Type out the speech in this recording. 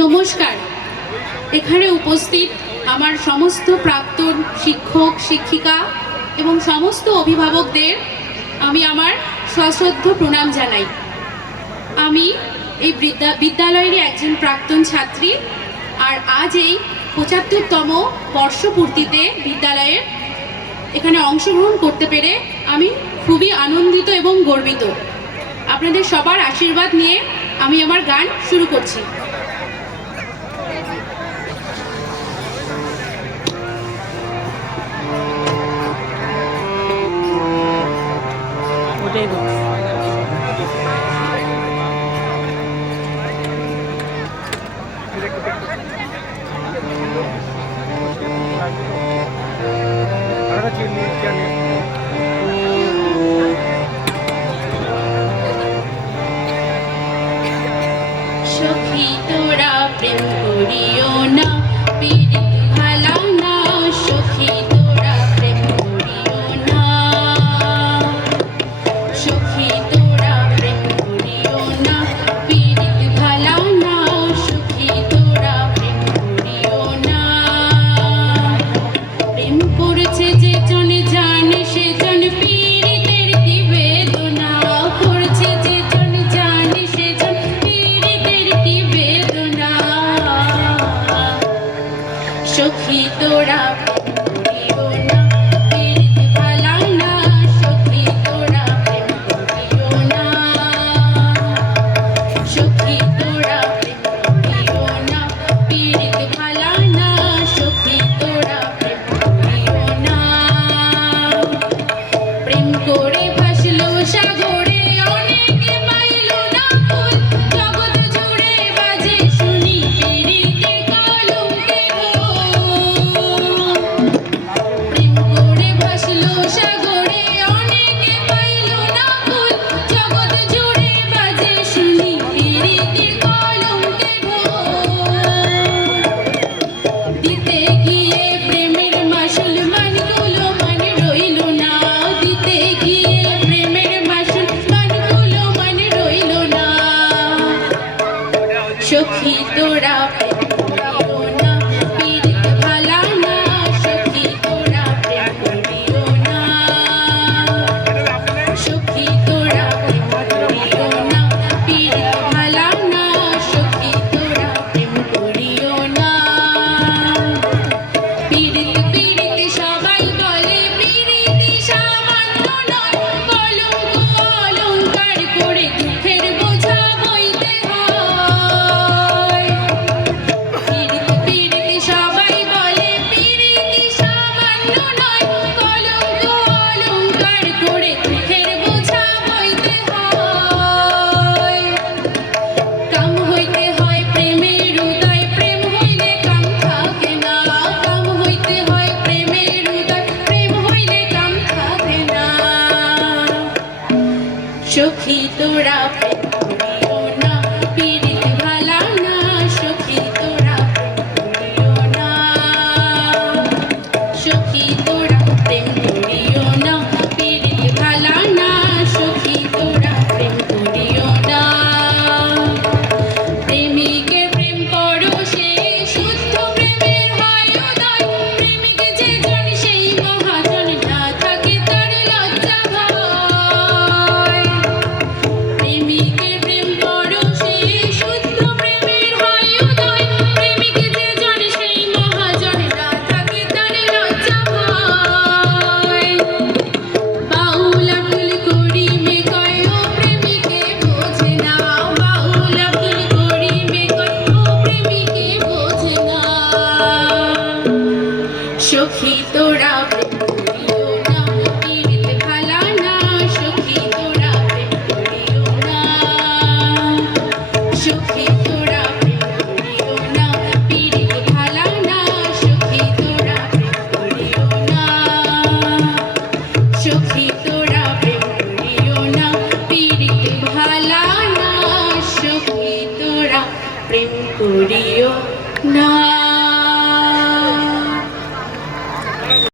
নমস্কার। এখানে উপস্থিত আমার সমস্ত প্রাক্তন শিক্ষক শিক্ষিকা এবং সমস্ত অভিভাবকদের আমি আমার সশ্রদ্ধ প্রণাম জানাই। আমি এই বিদ্যালয়েরই একজন প্রাক্তন ছাত্রী, আর আজ এই ৭৫তম বর্ষপূর্তিতে বিদ্যালয়ের এখানে অংশগ্রহণ করতে পেরে আমি খুবই আনন্দিত এবং গর্বিত। আপনাদের সবার আশীর্বাদ নিয়ে আমি আমার গান শুরু করছি। সখী তোরা প্রেম করিও না, পীড়িত ভালা না। সখী তোরা প্রেম করিও না, সখী তোরা প্রেম করিও না, পীড়িত ভালা না। সখী তোরা প্রেম করিও না। প্রেম করেছে যে জন জানে সে জন পীড়িতের কি বেদনা। করেছে যে জন জানে সে জন পীড়িতের কি বেদনা। সখী তোরা প্রেম করিও না, পীড়িত ভালা না। সখী তোরা প্রেম করিও না, সখী তোরা প্রেম করিও না, পীড়িত ভালা না। সখী তোরা প্রেম করিও না। প্রেম করে ভাসলো সাগরে অনেকে পাইল না ফুল। জগৎ জুড়ে বাজে শুনি পীড়িতে কলঙ্কের ঘোল। প্রেম করে ভাসলো সাগরে অনেকে পাইল না ফুল। জগৎ জুড়ে বাজে শুনি পীড়িতে কলঙ্কের ঘোল। দিতে গিয়ে প্রেমের মাসুল মানগুলো মানে রইল না। দিতে গিয়ে প্রেমের মাসুল মানগুলো মানে রইল না। সখী তোরা প্রেম